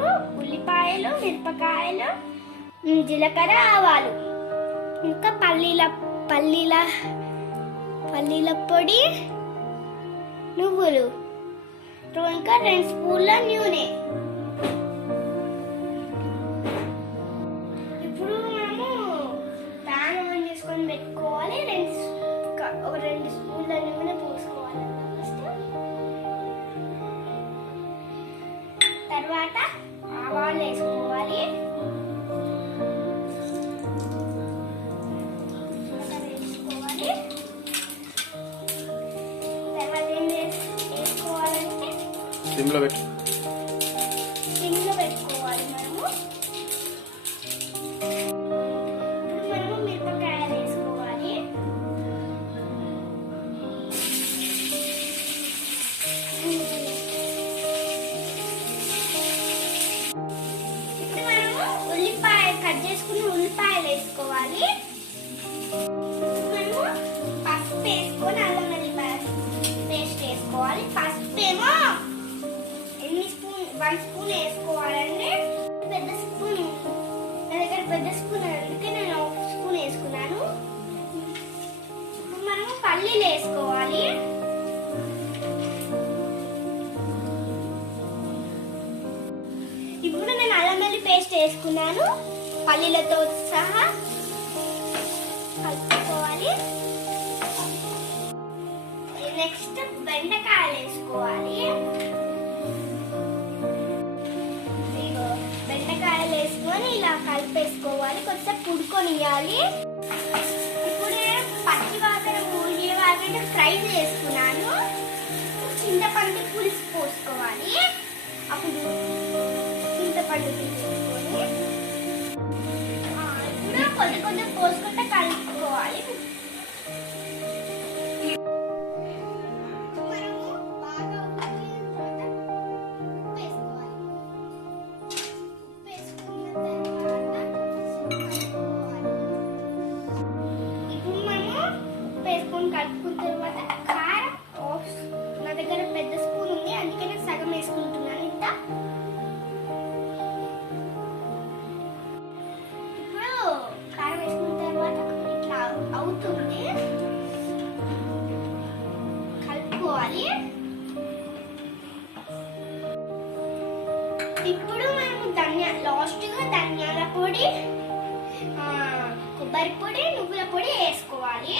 మెంతులు, ఉల్లిపాయలు, మిరపకాయలు, జీలకర్ర, ఆవాలు, ఇంకా పల్లీల పొడి, నువ్వులు, ఇంకా 2 స్పూన్ల నూనె. ఇప్పుడు మనము ప్యాన్ ఆన్ చేసుకొని పెట్టుకోవాలి. 2 స్పూన్ల నూనె పోసుకోవాలి ఫస్ట్. తర్వాత ఆవాలు వేసుకోవాలి. తర్వాత ఏం వేసుకోవాలంటే సిమ్లో పెట్టుకోవాలి మనము. మిరపకాయలు వేసుకోవాలి. ఇప్పుడు మనము కట్ చేసుకుని ఉల్లిపాయలు వేసుకోవాలి. మనము పసుపు వేసుకొని అల్లం వెల్లిపాయ పేస్ట్ వేసుకోవాలి. పసుపు ఏమో 1 స్పూన్ వేసుకోవాలండి. పెద్ద స్పూన్ నా దగ్గర పెద్ద స్పూన్, అందుకే నేను 1 స్పూన్ వేసుకున్నాను. మనము పల్లీలు వేసుకోవాలి. ఇప్పుడు నేను అల్లం వెల్లుల్లి పేస్ట్ వేసుకున్నాను. పల్లీలతో సహా కలుపుకోవాలి. నెక్స్ట్ బెండకాయలు వేసుకోవాలి. బెండకాయలు వేసుకొని ఇలా కలిపేసుకోవాలి. కొంచెం పుడుకొనియాలి. ఇప్పుడు పచ్చి వాసన పోయే వరకు ఫ్రై చేసుకున్నాను. చింతపండు పులుసు పోసుకోవాలి. అప్పుడు చింతపండు తీసుకొని ఇప్పుడు కొద్ది పోసుకుంటే కలుపుకోవాలి. కలుపుకున్న తర్వాత కారం, నా దగ్గర పెద్ద స్పూన్ ఉంది, అందుకే నేను సగం వేసుకుంటున్నాను. ఇంత ఇప్పుడు కారం వేసుకున్న తర్వాత ఇట్లా అవుతుంది, కలుపుకోవాలి. ఇప్పుడు మనము లాస్ట్గా ధనియాల పొడి, కొబ్బరి పొడి, నువ్వుల పొడి వేసుకోవాలి.